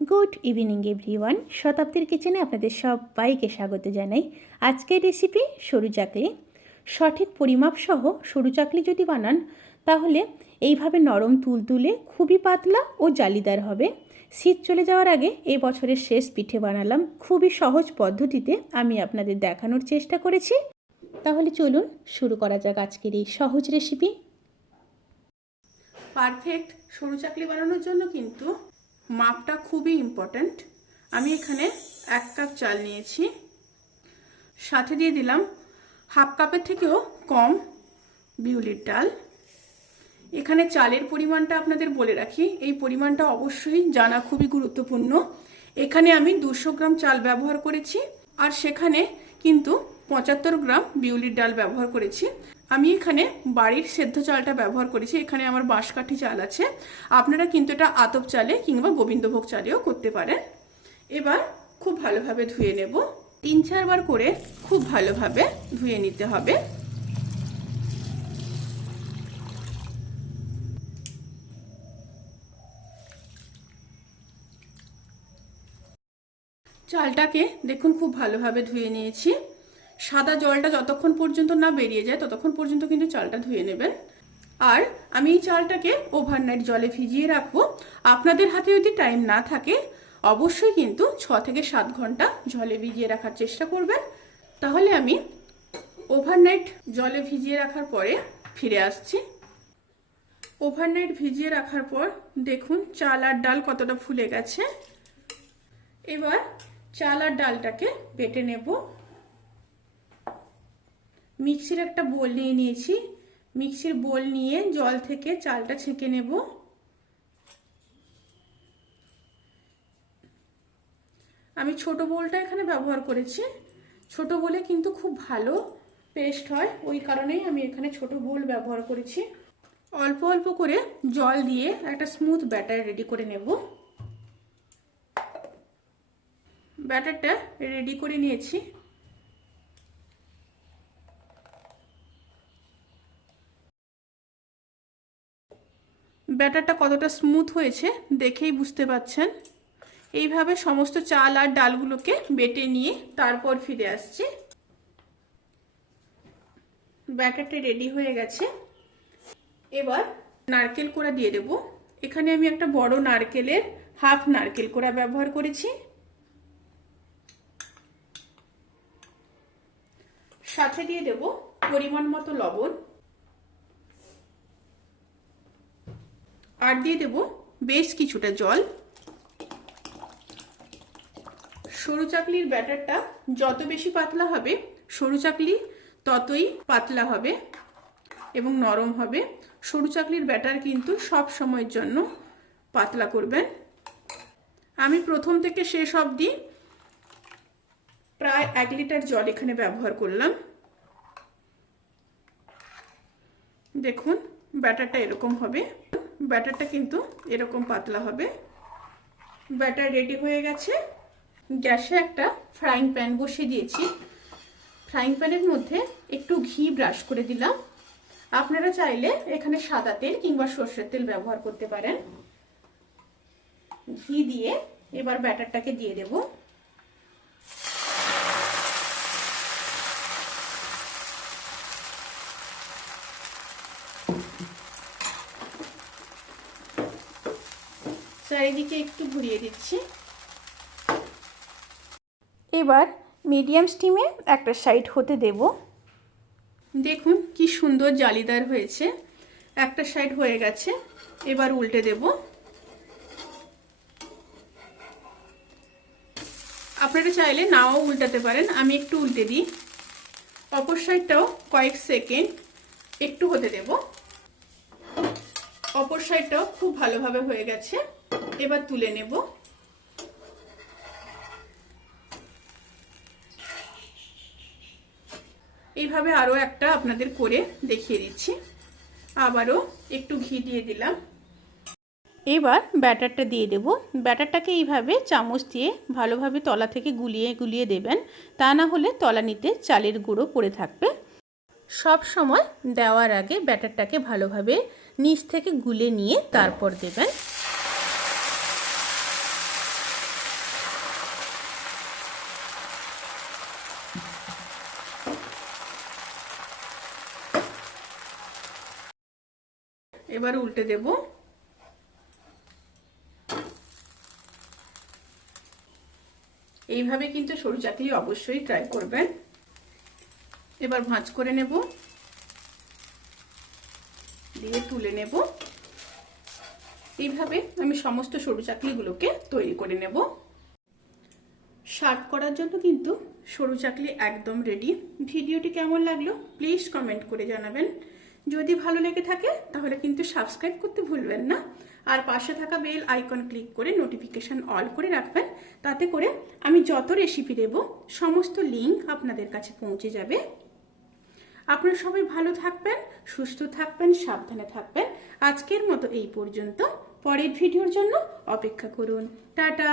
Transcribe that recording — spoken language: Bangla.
Good evening everyone. শতাব্দীর কিচেনে আপনাদের সবাইকে স্বাগত জানাই। আজকের রেসিপি সরু চাকলি। সঠিক পরিমাপ সহ সরু চাকলি যদি বানান তাহলে এইভাবে নরম তুলতুলে খুবই পাতলা ও জালিদার হবে। শীত চলে যাওয়ার আগে এই বছরের শেষ পিঠে বানালাম। খুবই সহজ পদ্ধতিতে আমি আপনাদের দেখানোর চেষ্টা করেছি। তাহলে চলুন শুরু করা যাক আজকের এই সহজ রেসিপি। পারফেক্ট সরু চাকলি বানানোর জন্য কিন্তু মাপটা খুবই ইম্পর্ট্যান্ট। আমি এখানে 1 কাপ চাল নিয়েছি, সাথে দিয়ে দিলাম হাফ কাপের থেকেও কম বিউলির ডাল। এখানে চালের পরিমাণটা আপনাদের বলে রাখি, এই পরিমাণটা অবশ্যই জানা খুবই গুরুত্বপূর্ণ। এখানে আমি 200 গ্রাম চাল ব্যবহার করেছি, আর সেখানে কিন্তু 75 গ্রাম বিউলির ডাল ব্যবহার করেছি। আমি এখানে বাড়ির সেদ্ধ চালটা ব্যবহার করেছি। এখানে আমার বাঁশকাঠি চাল আছে, আপনারা কিন্তু এটা আতপ চালে কিংবা গোবিন্দভোগ চালেও করতে পারেন। এবার খুব ভালোভাবে ধুয়ে নেব। 3-4 বার করে খুব ভালোভাবে ধুয়ে নিতে হবে। চালটাকে দেখুন খুব ভালোভাবে ধুয়ে নিয়েছি। সাদা জলটা যতক্ষণ পর্যন্ত না বেরিয়ে যায় ততক্ষণ পর্যন্ত কিন্তু চালটা ধুয়ে নেবেন। আর আমি এই চালটাকে ওভারনাইট জলে ভিজিয়ে রাখবো। আপনাদের হাতে যদি টাইম না থাকে অবশ্যই কিন্তু 6 থেকে 7 ঘন্টা জলে ভিজিয়ে রাখার চেষ্টা করবেন। তাহলে আমি ওভারনাইট জলে ভিজিয়ে রাখার পরে ফিরে আসছি। ওভারনাইট ভিজিয়ে রাখার পর দেখুন চাল আর ডাল কতটা ফুলে গেছে। এবার চাল আর ডালটাকে বেটে নেব। মিক্সির একটা বোল নিয়ে নিয়েছি। মিক্সির বোল নিয়ে জল থেকে চালটা ছেঁকে নেব। আমি ছোট বোলটা এখানে ব্যবহার করেছি। ছোট বোলে কিন্তু খুব ভালো পেস্ট হয়, ওই কারণেই আমি এখানে ছোট বোল ব্যবহার করেছি। অল্প অল্প করে জল দিয়ে একটা স্মুথ ব্যাটার রেডি করে নেব। ব্যাটারটা রেডি করে নিয়েছি। ব্যাটারটা কতটা স্মুথ হয়েছে দেখেই বুঝতে পাচ্ছেন। এইভাবে সমস্ত চাল আর ডালগুলোকে বেটে নিয়ে তারপর ফিরে আসছি। ব্যাটারটা রেডি হয়ে গেছে। এবার নারকেল কোড়া দিয়ে দেব। এখানে আমি একটা বড় নারকেলের হাফ নারকেল কোড়া ব্যবহার করেছি। সাথে দিয়ে দেব পরিমাণ মতো লবণ, আর দিয়ে দেব বেশ কিছুটা জল। সরু চাকলির ব্যাটারটা যত বেশি পাতলা হবে সরু চাকলি ততই পাতলা হবে এবং নরম হবে। সরু চাকলির ব্যাটার কিন্তু সব সময়ের জন্য পাতলা করবেন। আমি প্রথম থেকে শেষ অবধি প্রায় 1 লিটার জল এখানে ব্যবহার করলাম। দেখুন ব্যাটারটা এরকম হবে। ব্যাটারটা কিন্তু এরকম পাতলা হবে। ব্যাটার রেডি হয়ে গেছে। গ্যাসে একটা ফ্রাইং প্যান বসিয়ে দিয়েছি। ফ্রাইং প্যানের মধ্যে একটু ঘি ব্রাশ করে দিলাম। আপনারা চাইলে এখানে সাদা তেল কিংবা সর্ষের তেল ব্যবহার করতে পারেন। ঘি দিয়ে এবার ব্যাটারটাকে দিয়ে দেব। চারিদিকে একটু ঘুরিয়ে দিচ্ছি। এবার মিডিয়াম স্টিমে একটা সাইড হতে দেব। দেখুন কি সুন্দর জালিদার হয়েছে। একটা সাইড হয়ে গেছে, এবার উল্টে দেব। আপনারা চাইলে নাও উল্টাতে পারেন, আমি একটু উল্টে দিই। অপর সাইডটাও কয়েক সেকেন্ড একটু হতে দেব। অপর সাইডটাও খুব ভালোভাবে হয়ে গেছে, এবার তুলে নেব। এইভাবে আরও একটা আপনাদের করে দেখিয়ে দিচ্ছি। আবারও একটু ঘি দিয়ে দিলাম। এবার ব্যাটারটা দিয়ে দেব। ব্যাটারটাকে এইভাবে চামচ দিয়ে ভালোভাবে তলা থেকে গুলিয়ে গুলিয়ে দেবেন, তা না হলে তলানিতে চালের গুঁড়ো পড়ে থাকবে। সব সময় দেওয়ার আগে ব্যাটারটাকে ভালোভাবে নিচ থেকে গুলে নিয়ে তারপর দেবেন। এবার উল্টে দেব। এইভাবে কিন্তু সরু চাকলি অবশ্যই ট্রাই করবেন। এবার ভাঁজ করে নেব, দিয়ে তুলে নেব। এইভাবে আমি সমস্ত সরু চাকলিগুলোকে তৈরি করে নেব। সার্ভ করার জন্য কিন্তু সরু চাকলি একদম রেডি। ভিডিওটি কেমন লাগলো প্লিজ কমেন্ট করে জানাবেন। যদি ভালো লেগে থাকে তাহলে কিন্তু সাবস্ক্রাইব করতে ভুলবেন না, আর পাশে থাকা বেল আইকন ক্লিক করে নোটিফিকেশন অল করে রাখবেন। তাতে করে আমি যত রেসিপি দেব সমস্ত লিঙ্ক আপনাদের কাছে পৌঁছে যাবে। আপনারা সবাই ভালো থাকবেন, সুস্থ থাকবেন, সাবধানে থাকবেন। আজকের মতো এই পর্যন্ত। পরের ভিডিওর জন্য অপেক্ষা করুন। টাটা।